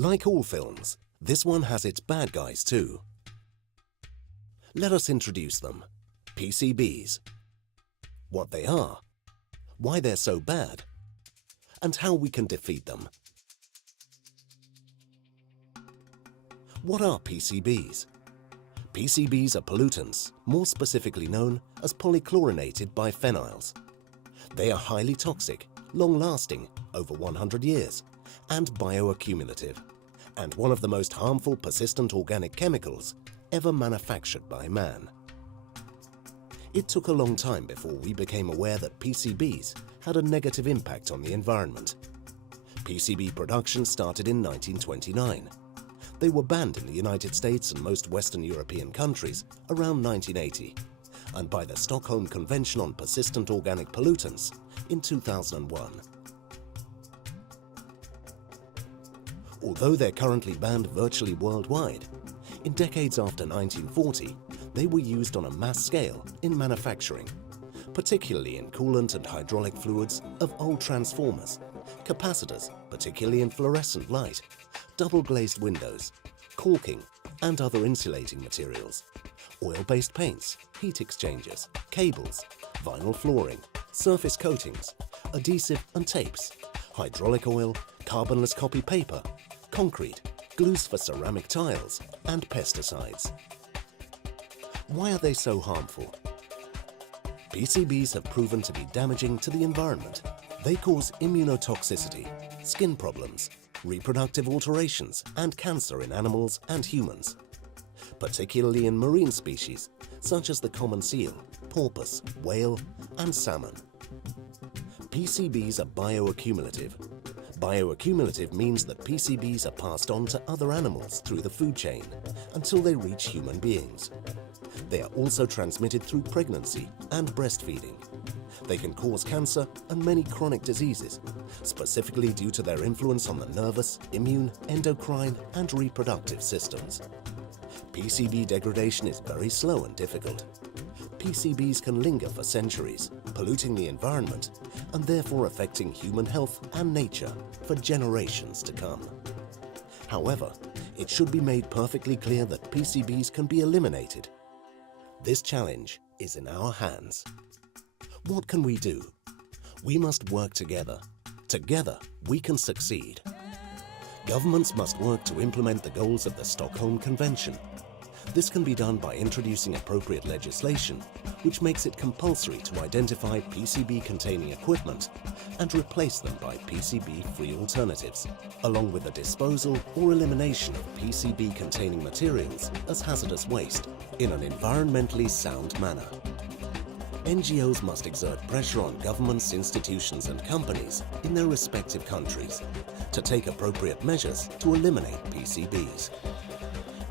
Like all films, this one has its bad guys too. Let us introduce them. PCBs. What they are, why they're so bad, and how we can defeat them. What are PCBs? PCBs are pollutants, more specifically known as polychlorinated biphenyls. They are highly toxic, long-lasting, over 100 years, and bioaccumulative, and one of the most harmful persistent organic chemicals ever manufactured by man. It took a long time before we became aware that PCBs had a negative impact on the environment. PCB production started in 1929. They were banned in the United States and most Western European countries around 1980, and by the Stockholm Convention on Persistent Organic Pollutants in 2001. Although they're currently banned virtually worldwide, in decades after 1940, they were used on a mass scale in manufacturing, particularly in coolant and hydraulic fluids of old transformers, capacitors, particularly in fluorescent light, double-glazed windows, caulking and other insulating materials, oil-based paints, heat exchangers, cables, vinyl flooring, surface coatings, adhesive and tapes, hydraulic oil, carbonless copy paper, concrete, glues for ceramic tiles, and pesticides. Why are they so harmful? PCBs have proven to be damaging to the environment. They cause immunotoxicity, skin problems, reproductive alterations, and cancer in animals and humans, particularly in marine species such as the common seal, porpoise, whale, and salmon. PCBs are bioaccumulative. Bioaccumulative means that PCBs are passed on to other animals through the food chain until they reach human beings. They are also transmitted through pregnancy and breastfeeding. They can cause cancer and many chronic diseases, specifically due to their influence on the nervous, immune, endocrine, and reproductive systems. PCB degradation is very slow and difficult. PCBs can linger for centuries, polluting the environment and therefore affecting human health and nature for generations to come. However, it should be made perfectly clear that PCBs can be eliminated. This challenge is in our hands. What can we do? We must work together. Together, we can succeed. Governments must work to implement the goals of the Stockholm Convention. This can be done by introducing appropriate legislation, which makes it compulsory to identify PCB-containing equipment and replace them by PCB-free alternatives, along with the disposal or elimination of PCB-containing materials as hazardous waste in an environmentally sound manner. NGOs must exert pressure on governments, institutions and companies in their respective countries to take appropriate measures to eliminate PCBs.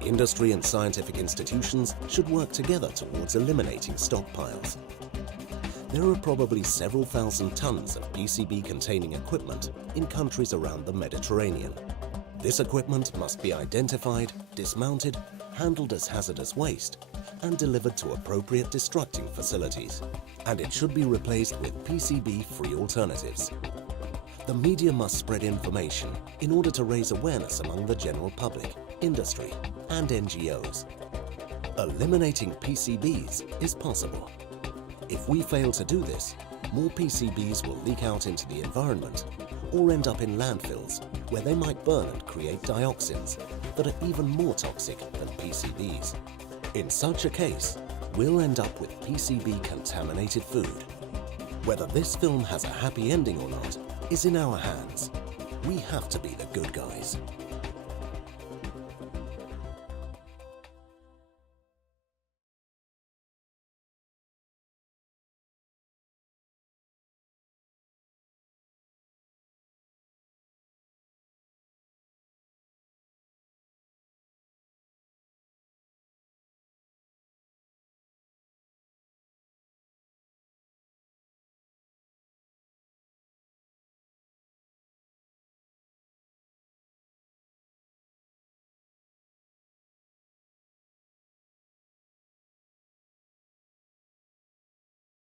Industry and scientific institutions should work together towards eliminating stockpiles. There are probably several thousand tons of PCB-containing equipment in countries around the Mediterranean. This equipment must be identified, dismounted, handled as hazardous waste, and delivered to appropriate destructing facilities. And it should be replaced with PCB-free alternatives. The media must spread information in order to raise awareness among the general public, industry, and NGOs. Eliminating PCBs is possible. If we fail to do this, more PCBs will leak out into the environment or end up in landfills where they might burn and create dioxins that are even more toxic than PCBs. In such a case, we'll end up with PCB-contaminated food. Whether this film has a happy ending or not is in our hands. We have to be the good guys.